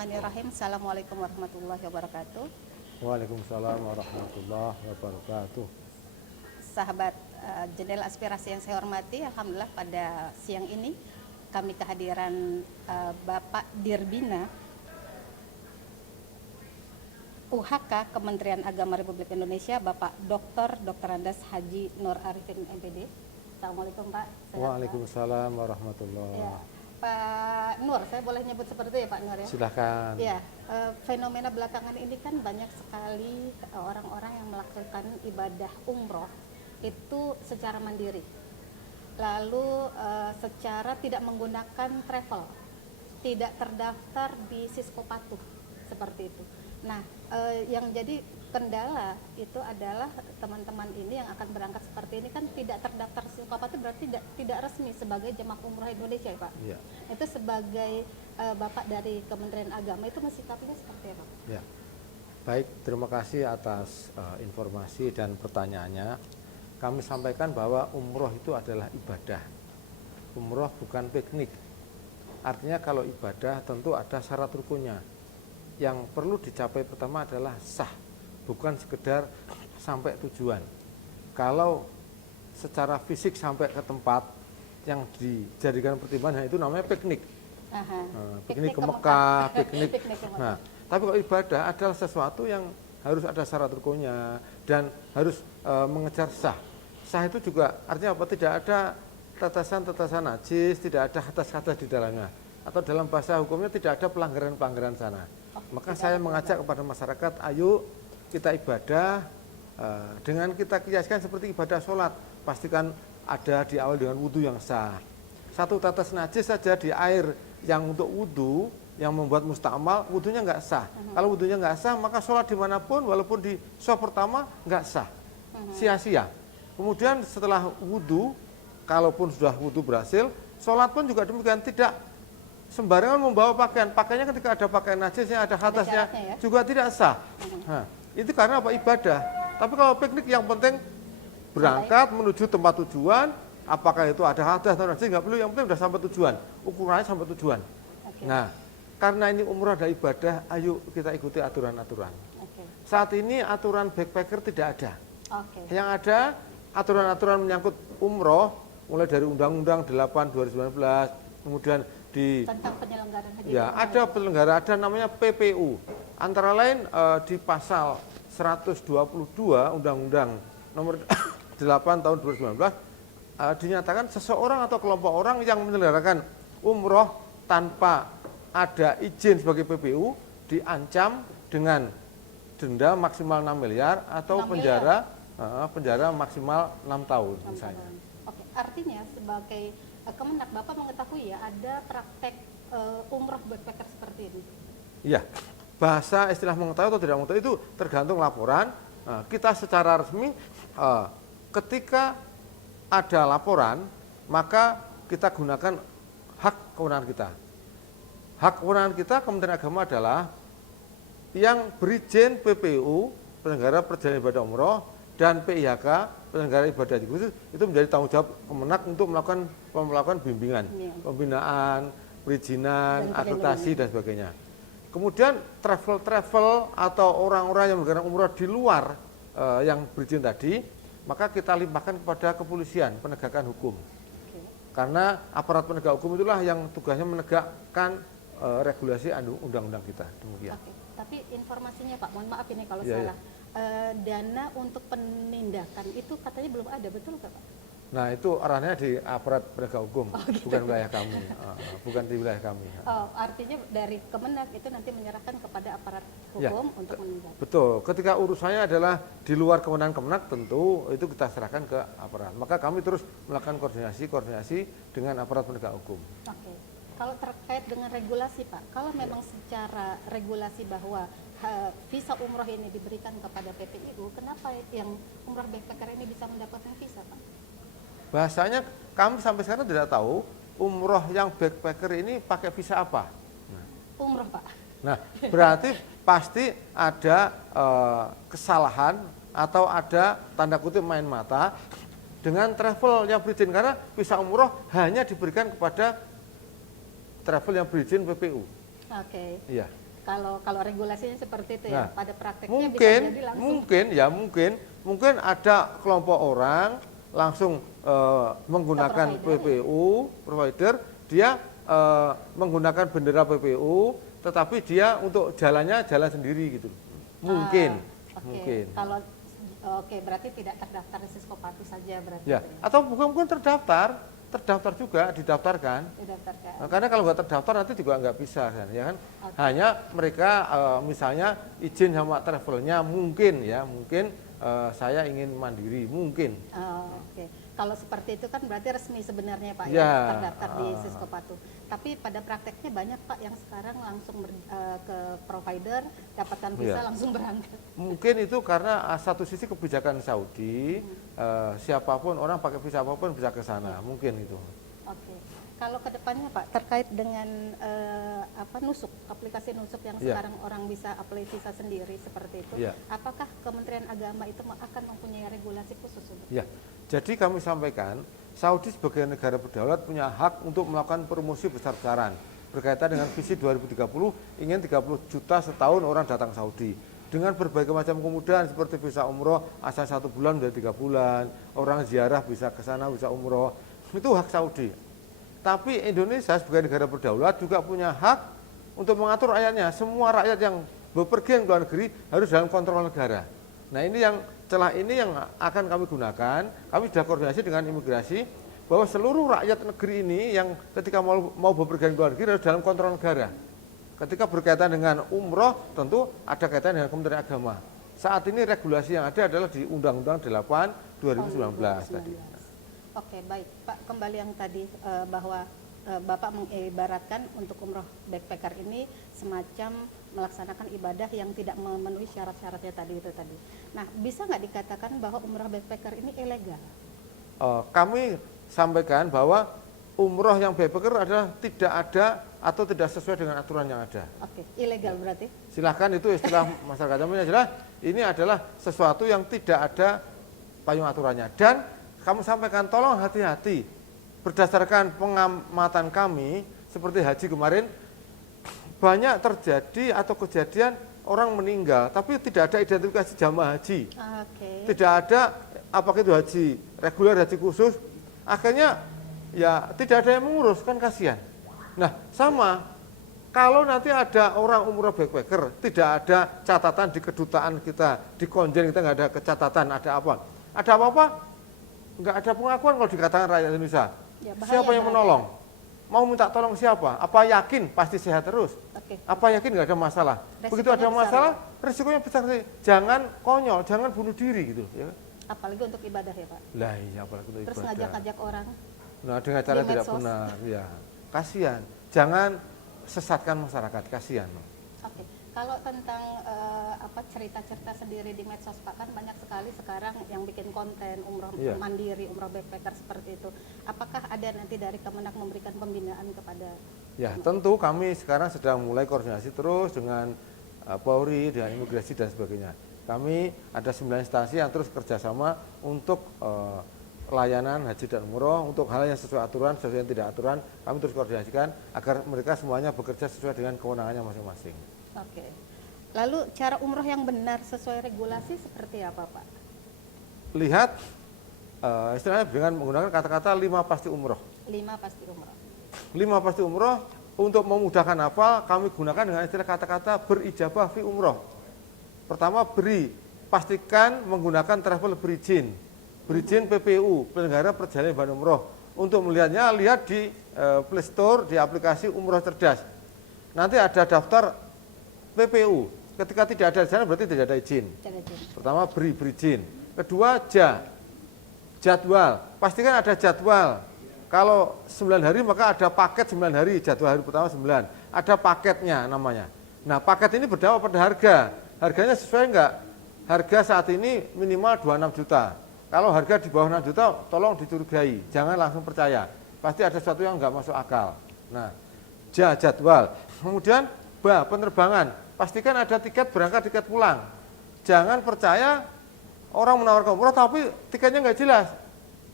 Bismillahirrahmanirrahim. Assalamualaikum warahmatullahi wabarakatuh. Waalaikumsalam warahmatullahi wabarakatuh. Sahabat Jendela Aspirasi yang saya hormati, alhamdulillah pada siang ini kami kehadiran Bapak Dirbina UHK Kementerian Agama Republik Indonesia, Bapak Dr. Andes Haji Nur Arifin MPD. Assalamualaikum Pak. Waalaikumsalam warahmatullahi ya, Pak Nur, saya boleh nyebut seperti itu ya Pak Nur ya? Silahkan. Ya, fenomena belakangan ini kan banyak sekali orang-orang yang melakukan ibadah umroh itu secara mandiri, lalu secara tidak menggunakan travel, tidak terdaftar di Siskopatuh seperti itu. Nah, yang jadi kendala itu adalah teman-teman ini yang akan berangkat seperti ini kan tidak terdaftar Siskopatuh, berarti tidak resmi sebagai jemaah umroh Indonesia ya Pak. Ya. Itu sebagai Bapak dari Kementerian Agama itu mensikapinya seperti apa? Ya. Baik, terima kasih atas informasi dan pertanyaannya. Kami sampaikan bahwa umroh itu adalah ibadah. Umroh bukan piknik. Artinya kalau ibadah tentu ada syarat rukunnya. Yang perlu dicapai pertama adalah sah, bukan sekedar sampai tujuan. Kalau secara fisik sampai ke tempat yang dijadikan pertimbangan itu namanya piknik. Piknik ke Mekah, piknik. Nah, tapi kalau ibadah adalah sesuatu yang harus ada syarat rukunnya dan harus mengejar sah. Sah itu juga artinya apa? Tidak ada tetesan-tetesan najis, tidak ada hadas-hadas di dalamnya. Atau dalam bahasa hukumnya tidak ada pelanggaran-pelanggaran sana. Maka saya mengajak kepada masyarakat, ayo kita ibadah dengan kita kiaskan seperti ibadah sholat. Pastikan ada diawali dengan wudhu yang sah. Satu tetes najis saja di air yang untuk wudhu, yang membuat musta'mal, wudhunya nggak sah. Kalau wudhunya nggak sah, maka sholat dimanapun, walaupun di sholat pertama, nggak sah. Sia-sia. Kemudian setelah wudhu, kalaupun sudah wudhu berhasil, sholat pun juga demikian, tidak sembarangan membawa pakaian. Pakaiannya ketika ada pakaian najisnya, ada hatasnya, ya? Juga tidak sah. Nah, itu karena apa? Ibadah. Tapi kalau piknik yang penting berangkat menuju tempat tujuan, apakah itu ada hadas atau najis, nggak perlu, yang penting sudah sampai tujuan. Ukurannya sampai tujuan. Nah, karena ini umroh ada ibadah, ayo kita ikuti aturan-aturan. Saat ini aturan backpacker tidak ada. Yang ada aturan-aturan menyangkut umroh, mulai dari Undang-Undang 8 2019, kemudian tentang penyelenggaraan haji. Ya, ada penyelenggara, ada namanya PPU. Antara lain di pasal 122 Undang-Undang nomor 8 tahun 2019 dinyatakan seseorang atau kelompok orang yang menyelenggarakan umroh tanpa ada izin sebagai PPU diancam dengan denda maksimal 6 miliar atau penjara maksimal 6 tahun misalnya. Oke, artinya sebagai Kemenak, Bapak mengetahui ya ada praktek umroh backpacker seperti ini? Iya, bahasa istilah mengetahui atau tidak mengetahui itu tergantung laporan. Kita secara resmi ketika ada laporan, maka kita gunakan hak kewenangan kita. Hak kewenangan kita Kementerian Agama adalah yang berizin PPU, penyelenggara perjalanan ibadah umroh, dan PIHK, penyelenggara ibadah haji khusus, itu menjadi tanggung jawab Kemenak untuk melakukan bimbingan, pembinaan, perizinan, akreditasi dan sebagainya. Kemudian travel atau orang-orang yang melakukan umroh di luar yang berizin tadi, maka kita limpahkan kepada kepolisian, penegakan hukum. Karena aparat penegak hukum itulah yang tugasnya menegakkan regulasi undang-undang kita. Demikian. Tapi informasinya Pak, mohon maaf ini kalau salah. Dana untuk penindakan itu katanya belum ada, betul nggak Pak? Nah, itu arahnya di aparat penegak hukum, bukan wilayah kami, bukan di wilayah kami. Artinya dari Kemenak itu nanti menyerahkan kepada aparat hukum untuk menindak. Betul, ketika urusannya adalah di luar kewenangan Kemenak, tentu itu kita serahkan ke aparat. Maka kami terus melakukan koordinasi dengan aparat penegak hukum. Oke. Kalau terkait dengan regulasi Pak, kalau memang secara regulasi bahwa visa umroh ini diberikan kepada PPIU, kenapa yang umroh backpacker ini bisa mendapatkan visa Pak? Bahasanya kami sampai sekarang tidak tahu umroh yang backpacker ini pakai visa apa. Umroh Pak. Nah, berarti pasti ada kesalahan atau ada tanda kutip main mata dengan travel yang berizin, karena visa umroh hanya diberikan kepada travel yang berizin PPU. Oke. Iya. Kalau regulasinya seperti itu ya, Nah, pada prakteknya bisa mungkin, jadi langsung. mungkin ada kelompok orang langsung menggunakan provider, PPU provider, dia menggunakan bendera PPU, tetapi dia untuk jalannya jalan sendiri gitu. Mungkin, Oke. mungkin. Kalau oke, berarti tidak terdaftar di Siskopatu saja berarti. Ya, itu ya, atau bukan terdaftar juga, didaftarkan. didaftarkan. Nah, karena kalau nggak terdaftar nanti juga nggak bisa kan, ya kan? Oke. Hanya mereka misalnya izin sama travelnya mungkin ya, mungkin saya ingin mandiri, mungkin. Oh, oke. Kalau seperti itu kan berarti resmi sebenarnya Pak Ya, ya, terdaftar di Siskopatu. Tapi pada prakteknya banyak Pak yang sekarang langsung ke provider, dapatkan visa Iya. langsung berangkat. Mungkin itu karena satu sisi kebijakan Saudi, siapapun orang pakai visa apapun bisa ke sana, mungkin itu. Oke. Kalau kedepannya Pak terkait dengan nusuk, aplikasi nusuk yang Iya. sekarang orang bisa apply visa sendiri seperti itu, Iya. apakah Kementerian Agama itu akan mempunyai regulasi khusus untuk Ya, jadi kami sampaikan, Saudi sebagai negara berdaulat punya hak untuk melakukan promosi besar-besaran berkaitan dengan visi 2030, ingin 30 juta setahun orang datang Saudi dengan berbagai macam kemudahan seperti visa umroh asal 1 bulan menjadi 3 bulan, orang ziarah bisa ke sana, bisa umroh, itu hak Saudi. Tapi Indonesia sebagai negara berdaulat juga punya hak untuk mengatur rakyatnya. Semua rakyat yang bepergian ke luar negeri harus dalam kontrol negara. Nah, ini yang celah ini yang akan kami gunakan. Kami sudah koordinasi dengan imigrasi bahwa seluruh rakyat negeri ini yang ketika mau bepergian ke luar negeri harus dalam kontrol negara. Ketika berkaitan dengan umroh tentu ada kaitan dengan Kementerian Agama. Saat ini regulasi yang ada adalah di Undang-Undang 8 2019 tadi. Oke, baik Pak, kembali yang tadi bahwa Bapak mengibaratkan untuk umroh backpacker ini semacam melaksanakan ibadah yang tidak memenuhi syarat-syaratnya tadi itu tadi. Nah, bisa nggak dikatakan bahwa umroh backpacker ini ilegal? Kami sampaikan bahwa umroh yang backpacker adalah tidak ada atau tidak sesuai dengan aturan yang ada. Oke, ilegal berarti? Silahkan, itu istilah masyarakat kami adalah ini adalah sesuatu yang tidak ada payung aturannya. Dan kami sampaikan tolong hati-hati, berdasarkan pengamatan kami seperti haji kemarin banyak terjadi atau kejadian orang meninggal tapi tidak ada identifikasi jamaah haji. Oke. Tidak ada apakah itu haji reguler, haji khusus, akhirnya ya tidak ada yang mengurus, kan kasihan. Nah, sama kalau nanti ada orang umroh backpacker, tidak ada catatan di kedutaan kita, di konjen kita nggak ada kecatatan, ada apa-apa, nggak ada pengakuan kalau dikatakan rakyat Indonesia. Ya, bahaya Siapa yang berarti. menolong? Mau minta tolong siapa? Apa yakin pasti sehat terus? Oke. Apa yakin nggak ada masalah? Begitu Resikonya ada besar, masalah, risikonya besar. Jangan konyol, jangan bunuh diri gitu. Ya. Apalagi untuk ibadah ya Pak. Lah iya, apalagi untuk Terus ibadah. ngajak-ngajak orang. Nah, dengan cara di tidak medsos. benar, ya kasihan. Jangan sesatkan masyarakat, kasihan. Oke, kalau tentang cerita-cerita sendiri di medsos Pak, kan banyak sekali sekarang yang bikin konten umroh Iya. mandiri, umroh backpacker seperti itu. Apakah ada nanti dari Kemenak memberikan pembinaan kepada? Ya, tentu kami sekarang sedang mulai koordinasi terus dengan Polri, dengan imigrasi dan sebagainya. Kami ada 9 instansi yang terus kerjasama untuk layanan haji dan umroh, untuk hal yang sesuai aturan, sesuai yang tidak aturan, kami terus koordinasikan agar mereka semuanya bekerja sesuai dengan kewenangannya masing-masing. Oke. Lalu cara umroh yang benar sesuai regulasi seperti apa Pak? Lihat istilahnya dengan menggunakan kata-kata 5 pasti umroh. 5 pasti umroh. 5 pasti umroh, untuk memudahkan hafal kami gunakan dengan istilah kata-kata berijabah fi umroh. Pertama, pastikan menggunakan travel berizin PPU, penyelenggara perjalanan ibadah umroh. Untuk melihatnya, lihat di Play Store, di aplikasi Umroh Cerdas. Nanti ada daftar PPU. Ketika tidak ada di sana berarti tidak ada izin. Pertama, berizin. Kedua, jadwal. Pastikan ada jadwal. Kalau 9 hari maka ada paket 9 hari, jadwal hari pertama 9. Ada paketnya namanya. Nah, paket ini berdampak pada harga. Harganya sesuai enggak? Harga saat ini minimal 26 juta. Kalau harga di bawah 6 juta, tolong dicurigai. Jangan langsung percaya. Pasti ada sesuatu yang enggak masuk akal. Nah, jadwal. Kemudian, penerbangan. Pastikan ada tiket berangkat, tiket pulang. Jangan percaya orang menawarkan umroh tapi tiketnya enggak jelas.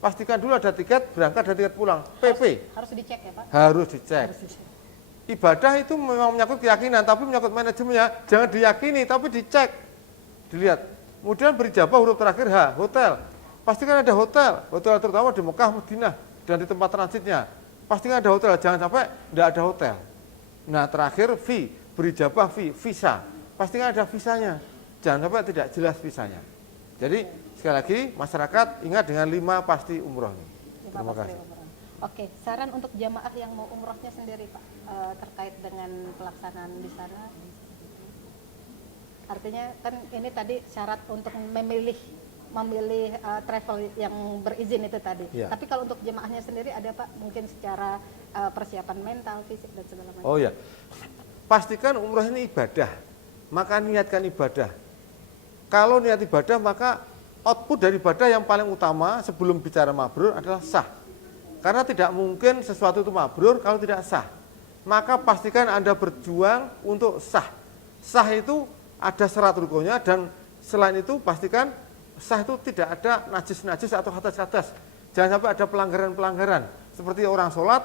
Pastikan dulu ada tiket berangkat dan tiket pulang. PP. Harus dicek ya Pak? Harus dicek. ibadah itu memang menyangkut keyakinan, tapi menyangkut manajemennya jangan diyakini, tapi dicek, dilihat. Kemudian berijabah huruf terakhir H, hotel. Pastikan ada hotel, hotel terutama di Mekah, Madinah, dan di tempat transitnya. Pastikan ada hotel, jangan sampai tidak ada hotel. Nah terakhir V, berijabah V, visa. Pastikan ada visanya, jangan sampai tidak jelas visanya. Jadi sekali lagi masyarakat ingat dengan 5 pasti umroh. Terima kasih. Oke, saran untuk jamaah yang mau umrohnya sendiri Pak, terkait dengan pelaksanaan di sana. Artinya kan ini tadi syarat untuk memilih travel yang berizin itu tadi. Ya. Tapi kalau untuk jemaahnya sendiri ada Pak, mungkin secara persiapan mental, fisik dan segala macam. Oh ya, pastikan umroh ini ibadah, maka niatkan ibadah. Kalau niat ibadah maka output dari ibadah yang paling utama sebelum bicara mabrur adalah sah. Karena tidak mungkin sesuatu itu mabrur kalau tidak sah. Maka pastikan Anda berjuang untuk sah. Sah itu ada syarat rukunnya, dan selain itu pastikan sah itu tidak ada najis-najis atau hadas-hadas. Jangan sampai ada pelanggaran-pelanggaran. Seperti orang sholat,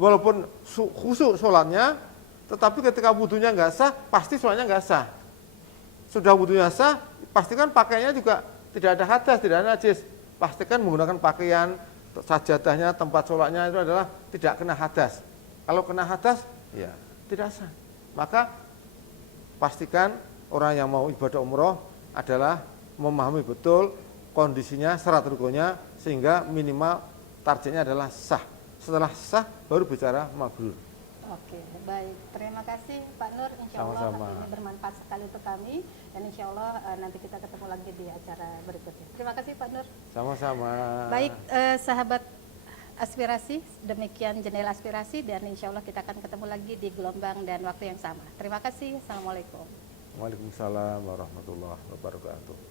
walaupun khusyuk sholatnya, tetapi ketika wudhunya nggak sah, pasti sholatnya nggak sah. Sudah wudhunya sah, pastikan pakaiannya juga tidak ada hadas, tidak ada najis. Pastikan menggunakan pakaian, sajadahnya, tempat sholatnya itu adalah tidak kena hadas. Kalau kena hadas, ya tidak sah. Maka pastikan orang yang mau ibadah umroh adalah memahami betul kondisinya, syarat rukunnya, sehingga minimal targetnya adalah sah. Setelah sah baru bicara mabrur. Oke, baik. Terima kasih Pak Nur. Insya Allah Sama-sama. ini bermanfaat sekali untuk kami, dan insya Allah nanti kita ketemu lagi di acara berikutnya. Terima kasih Pak Nur. Sama-sama. Baik, sahabat aspirasi, demikian jendela aspirasi, dan insya Allah kita akan ketemu lagi di gelombang dan waktu yang sama. Terima kasih. Assalamualaikum. Waalaikumsalam warahmatullahi wabarakatuh.